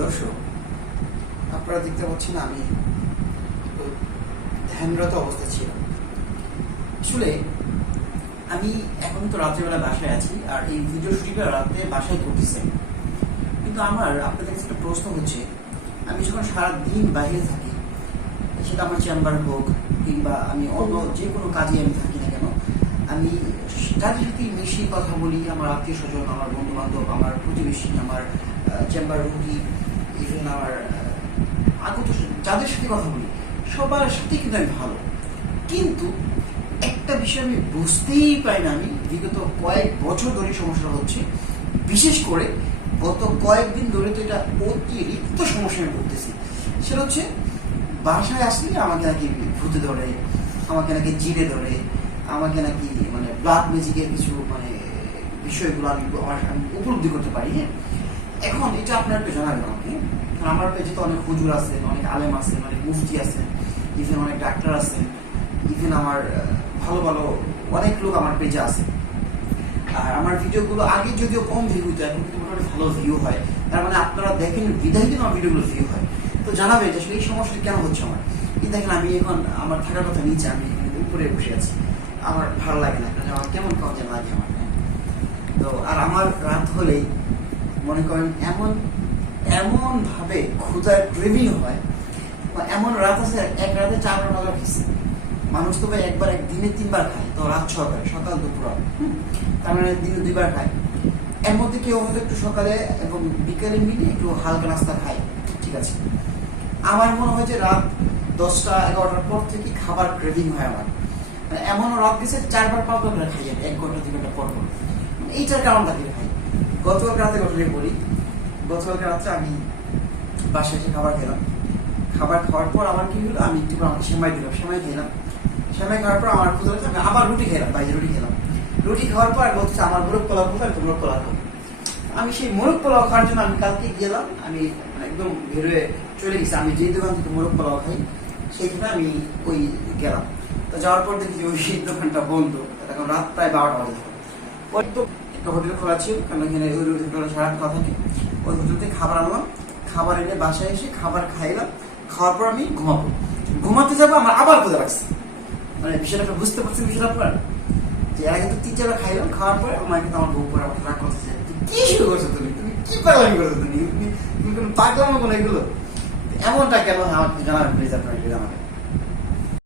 দর্শক, আপনারা দেখতে পাচ্ছেন আমি ধ্যানরত অবস্থা ছিলাম। আসলে আমি এখন তো রাত্রেবেলা বাসায় আছি, আর এই ভিডিও শুটিংটা রাতে বাসায় করতেছি। কিন্তু আমার আপনাদের কাছে একটা প্রশ্ন হচ্ছে, আমি যখন সারাদিন বাইরে থাকি, সেটা আমার চেম্বার হোক কিংবা আমি অন্য যে কোনো কাজে আমি থাকি না কেন, আমি যাদের সাথে মিশিয়ে কথা বলি, আমার আত্মীয় স্বজন, আমার বন্ধু বান্ধব, আমার প্রতিবেশী, আমার চেম্বার রুগী, ইভেন আমার আগত যাদের সাথে কথা বলি, সবার সাথে কিন্তু আমি ভালো। কিন্তু একটা বিষয় আমি বুঝতেই পারি না, আমি বিগত কয়েক বছর ধরে সমস্যা হচ্ছে, বিশেষ করে গত কয়েকদিন ধরে তো এটা অতিরিক্ত সমস্যা আমি পড়তেছি। সেটা হচ্ছে বাসায় আসলে আমাকে নাকি ভূতে ধরে, আমাকে নাকি জিরে ধরে, আমাকে নাকি মানে ব্লাড ম্যাজিকের কিছু মানে বিষয়গুলো আমি উপলব্ধি করতে পারি। হ্যাঁ, এখন এটা আপনার একটু জানাবেন আমাকে। আমার পেজে তো অনেক হুজুর আছেন, অনেক আলেম আছেন, অনেক মুফতি আছেন, ইভেন অনেক ডাক্তার আছেন, ইভেন আমার ভালো ভালো অনেক লোক আমার পেজে আছে। আর আমার ভিডিওগুলো আগে যদিও কম ভিউ হতো, এখন কিন্তু মোটামুটি ভালো ভিউ হয়। তার মানে আপনারা দেখেন বিধায় কিন্তু আমার ভিডিওগুলো ভিউ হয়। তো জানাবেন যে আসলে এই সমস্যাটা কেন হচ্ছে আমার। এই দেখেন আমি এখন আমার থাকার কথা নিচে, আমি উপরে বসে আছি, আমার ভালো লাগে না, কারণ আমার কেমন কম যেন লাগে আমার। তো আর আমার রাত হলেই মনে করেন এমন ভাবে ক্ষুধার ক্রেভিং হয়, এমন রাত আছে এক রাতে 4বার মজা খেয়েছে মানুষ। তো ভাই একবার দিনে 3বার খায়, তো রাত 6বার, সকাল দুপুর, তার মানে দিনে 2বার খায়। এর মধ্যে কেউ হয়তো একটু সকালে এবং বিকালে মিলে একটু হালকা নাস্তা খায়, ঠিক আছে। আমার মনে হয় যে রাত 10টা 11টার পর থেকে খাবার ক্রেভিং হয় আমার। মানে এমন রাত গেছে 4বার 5বার করে খাই, 1 ঘন্টা 2 ঘন্টা পর পর। এইটার কারণ থাকিয়ে খাই। গতকাল রাতে ঘটনা বলি, গতকালকে রাত্রে আমি বাসায় এসে খাবার খেলাম। খাবার খাওয়ার পর আমার কি হলো, আমি একটু আমাকে সেমাই দিলাম, সেমাই খেলাম। সেমাই খাওয়ার পর আমার ক্ষুধা লাগছে, আমি আবার রুটি খেলাম, বাইরে রুটি খেলাম। রুটি খাওয়ার পর বলছে আমার মোরগ পোলাও কোথায়, তো মোরগ পোলাও খাবো। আমি সেই মোরগ পোলাও খাওয়ার জন্য আমি কালকে গেলাম, আমি একদম বেরোয় চলে গেছি। আমি যেই দোকান থেকে মোরগ পোলাও খাই সেইখানে আমি ওই গেলাম। তো যাওয়ার পর দেখি ওই সেই দোকানটা বন্ধ। এখন রাত প্রায় 12টা বাজে। পরে তো একটা হোটেল খোলা ছিল, কারণ এখানে ওই হোটেলে সারা কথা থাকে। ওই হোটেল থেকে খাবার আনলাম, খাবার এনে বাসায় এসে খাবার খাইলাম। খাওয়ার পর আমি ঘুমাতে যাবো, আমার আবার ক্ষুধা লাগছে। মানে বিষয়টা বুঝতে পারছেন, বিষয়টা আপনার যে এর আগে তো 3-4বার খাইলাম, খাওয়ার পরে আমার কিন্তু আমার বউ করে আমার রাগ করতেছে, কি শুরু করছো তুমি কি পাগলামি করছো তুমি কোনো পাগলামো কোনো এগুলো, এমনটা কেন আমাকে জানাবেন প্লিজ, আপনার জানাবেন।